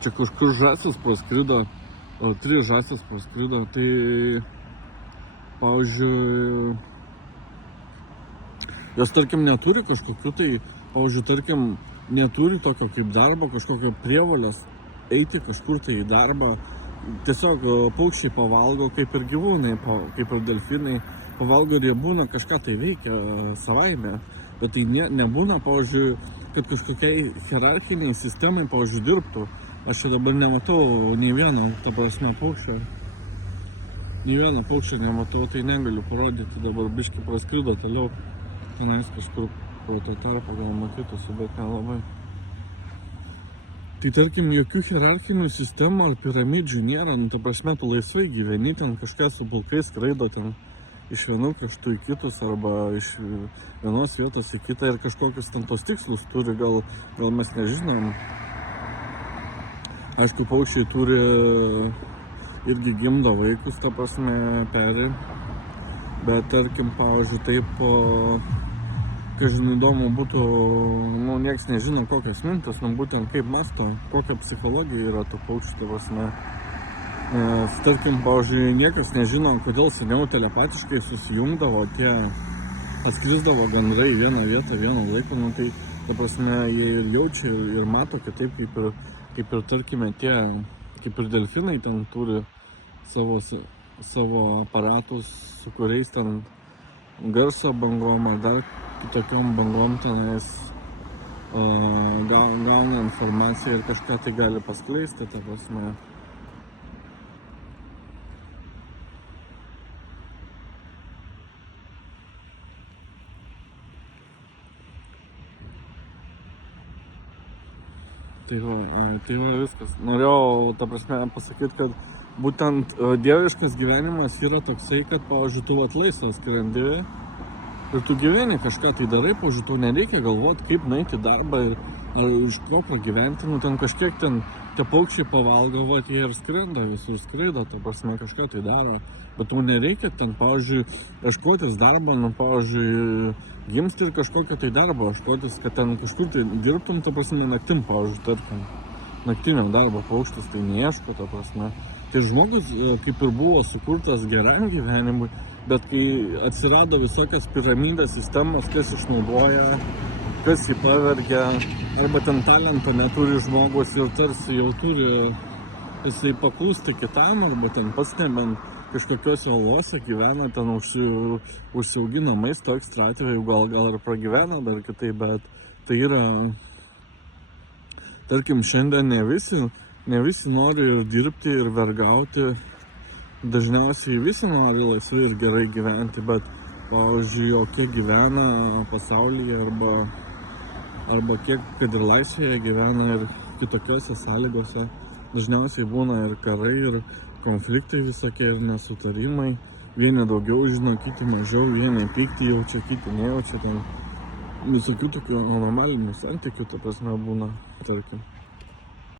Čia kažkur žąsis praskrido, 3 žąsis praskrido, tai, pavyzdžiui, jos, tarkim, neturi kažkokių tai, pavyzdžiui, tarkim, neturi tokio kaip darbo, kažkokio prievolės eiti kažkur tai į darbą. Tiesiog paukščiai pavalgo, kaip ir gyvūnai, kaip ir delfinai, pavalgo ir jie būna kažką tai veikia savaime. Bet tai nebūna, pavyzdžiui, kad kažkokiai hierarchiniai sistemai, pavyzdžiui, dirbtų. Aš čia dabar nematau nei vieno, ta prasme, paukščio. Nei vieno paukščio nematau, tai negaliu parodyti, dabar biškį praskrido toliau. Tenais kažkur pro to tarpą gal matytųsi, bet nelabai. Tai tarkim, jokių hierarchinių sistemų ar piramidžių nėra, ta prasme, tu laisvai gyveni, ten kažkas su pulkais skraido ten iš vienų kraštų į kitus arba iš vienos vietos į kitą ir kažkokius ten tos tikslus turi, gal mes nežinom. Aišku, paukščiai turi irgi gimdo vaikus, ta prasme, peri, bet tarkim, pavyzdžiui, taip, kažin įdomu būtų, nieks nežino kokios mintis, būtent kaip mąsto, kokia psichologija yra tų paukščių, ta prasme. Tarkim, pavyzdžiui, niekas nežino, kodėl seniau telepatiškai susijungdavo tie, atskrisdavo gandrai į vieną vietą, vienu laiku, tai, ta prasme, jie ir jaučia ir mato kitaip, kaip ir tarkime, tie, kaip ir delfinai ten turi savo aparatus, su kuriais ten garso bangom ar dar kitokiom bangom tenais gauna informaciją ir kažką tai gali paskleisti, ta prasme. Tai va viskas. Norėjau, ta prasme, pasakyti, kad būtent dieviškas gyvenimas yra toksai, kad, pavyzdžiui, tu laisvas skrendi ir tu gyveni, kažką tai darai, pavyzdžiui, tau nereikia galvoti, kaip nueiti į darbą ar iš ko pragyventi, ten kažkiek ten tie paukščiai pavalgo, jie ir skrenda, visur skraido, ta prasme, kažką tai daro. Bet tu nereikia ten, pavyzdžiui, ieškotis darbą, pavyzdžiui, gimsti ir kažkokią tai darbą, ieškotis, kad ten kažkur tai dirbtum, ta prasme, naktim, pavyzdžiui, tarkim. Naktinio darbo paukštis tai neieško, ta prasme. Tai žmogus kaip ir buvo sukurtas geram gyvenimui, bet kai atsirado visokias piramidės sistemos, kas išnaudoja, kas jį pavergia, arba ten talentą neturi žmogus ir tarsi jau turi jisai paklūsti kitam, arba ten pats nebent kažkokiuose olose gyvena, ten užsiaugina maisto ekstra atveju, gal ir pragyvena dar kitaip, bet tai yra, tarkim, šiandien ne visi nori ir dirbti, ir vergauti. Dažniausiai visi nori laisvai ir gerai gyventi, bet, pavyzdžiui, o kiek gyvena pasaulyje arba kiek, kad ir laisvėje gyvena ir kitokiose sąlygose, dažniausiai būna ir karai, ir konfliktai visokie, ir nesutarimai. Vieni daugiau žino, kiti mažiau, vieni pyktį jaučia, kiti nejaučia, ten visokių tokių anomalinių santykių, ta prasme, būna, tarkim.